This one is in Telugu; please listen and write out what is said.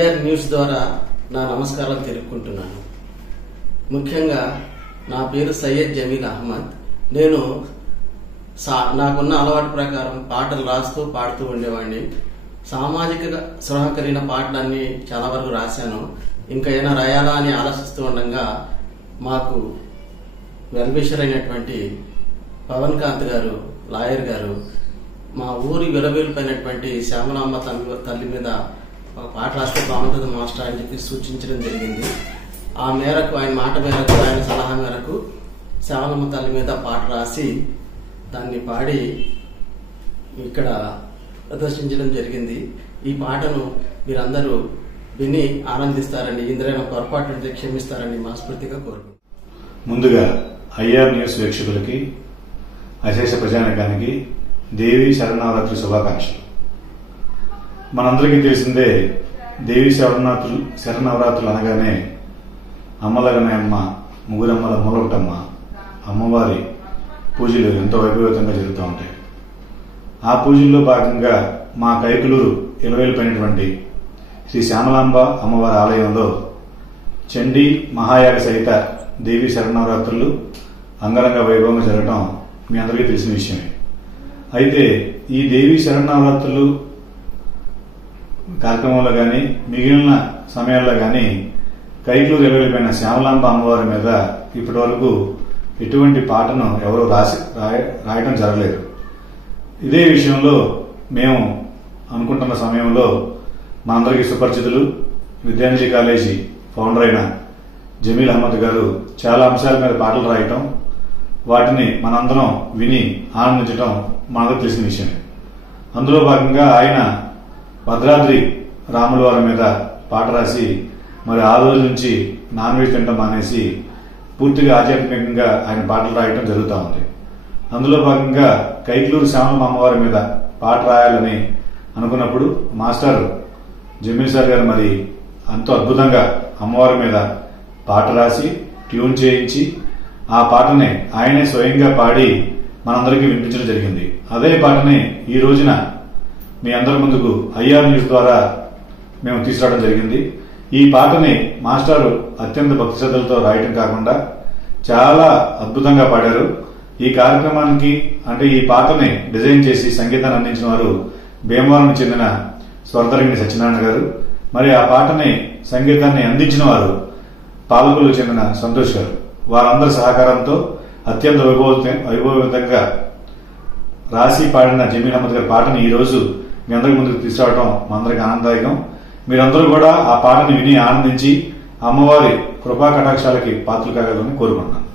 ఐఆర్ న్యూస్ ద్వారా నా నమస్కారాలు తెలుపుకుంటున్నాను. ముఖ్యంగా నా పేరు సయ్యద్ జమీల్ అహ్మద్. నేను నాకున్న అలవాటు ప్రకారం పాటలు రాస్తూ పాడుతూ ఉండేవాడిని. సామాజిక స్పృహ కలిగిన పాటలన్నీ చాలా వరకు రాశాను. ఇంకా ఏమైనా రాయాలా అని ఆలోచిస్తూ ఉండగా మాకు వెల్విషర్ అయినటువంటి పవన్ కాంత్ గారు, లాయర్ గారు, మా ఊరి విలవేలిపోయినటువంటి శ్యామలాంబ తల్లి మీద ఒక పాట రాస్తే బాగుంటుంది మాస్టర్ అని చెప్పి సూచించడం జరిగింది. ఆ మేరకు, ఆయన మాట మేరకు, ఆయన సలహా మేరకు శ్యామలాంబ తల్లి మీద పాట రాసి దాన్ని పాడి ఇక్కడ ప్రదర్శించడం జరిగింది. ఈ పాటను మీరందరూ విని ఆనందిస్తారని, ఇందులో పొరపాటు ఉంటే క్షమిస్తారని మనస్ఫూర్తిగా కోరుకుంటున్నాను. ముందుగా ఐఆర్ న్యూస్ వీక్షకులకి, అశేష ప్రజానికానికి దేవి శరణవరాత్రి శుభాకాంక్షలు. మనందరికీ తెలిసిందే, దేవి శరణవరాత్రులు అనగానే అమ్మలగనయమ్మ, ముగ్గురమ్మల మూలొకటమ్మ అమ్మవారి పూజలు ఎంతో వైభవతంగా జరుగుతూ ఉంటాయి. ఆ పూజల్లో భాగంగా మా కైకులూరు ఇలవేలిపోయినటువంటి శ్రీ శ్యామలాంబ అమ్మవారి ఆలయంలో చండీ మహాయాగ సహిత దేవి శరణవరాత్రులు అంగరంగ వైభవంగా జరగడం మీ అందరికీ తెలిసిన విషయమే. అయితే ఈ దేవి శరణవరాత్రులు కార్యక్రమంలో కానీ, మిగిలిన సమయాల్లో కానీ కైకులూరు ఇలవేలిపోయిన శ్యామలాంబ అమ్మవారి మీద ఇప్పటి వరకు ఎటువంటి పాటను ఎవరూ రాయటం జరగలేదు. ఇదే విషయంలో మేము అనుకుంటున్న సమయంలో మా అందరికీ సుపరిచితులు, విద్యానిధి కాలేజీ ఫౌండర్ అయిన జమీల్ అహ్మద్ గారు చాలా అంశాల మీద పాటలు రాయటం, వాటిని మనందరం విని ఆనందించడం మనకు తెలిసిన విషయమే. అందులో భాగంగా ఆయన భద్రాద్రి రాముల వారి మీద పాట రాసి మరి ఆ రోజు నుంచి నాన్ వెజ్ తినడం మానేసి పూర్తిగా ఆధ్యాత్మికంగా ఆయన పాటలు రాయటం జరుగుతూ ఉంది. అందులో భాగంగా కైకులూరు శ్యామలాంబ అమ్మవారి మీద పాట రాయాలని అనుకున్నప్పుడు మాస్టర్ జమీల్ సార్ గారు మరి ఎంతో అద్భుతంగా అమ్మవారి మీద పాట రాసి ట్యూన్ చేయించి ఆ పాటని ఆయనే స్వయంగా పాడి మనందరికీ వినిపించడం జరిగింది. అదే పాటని ఈ రోజున మీ అందరి ముందుకు ఐఆర్ న్యూస్ ద్వారా మేము తీసుకురావడం జరిగింది. ఈ పాటని మాస్టారు అత్యంత భక్తి శ్రద్ధలతో రాయటం కాకుండా చాలా అద్భుతంగా పాడారు. ఈ కార్యక్రమానికి, అంటే ఈ పాటని డిజైన్ చేసి సంగీతాన్ని అందించిన వారు భీమవరం చెందిన స్వర్ధరంగిణి సత్యనారాయణ గారు. మరి ఆ పాటని, సంగీతాన్ని అందించిన వారు పాలకులకు చెందిన సంతోష్ గారు. వారందరి సహకారంతో అత్యంత వైభవంతంగా రాసి పాడిన జమీల్ అహ్మద్ గారి పాటని ఈ రోజు మీ అందరి ముందుకు తీసుకురావడం మా అందరికి ఆనందదాయకం. మీరందరూ కూడా ఆ పాటని విని ఆనందించి అమ్మవారి కృపా కటాక్షాలకి పాత్రలు కాగలని కోరుకుంటున్నాను.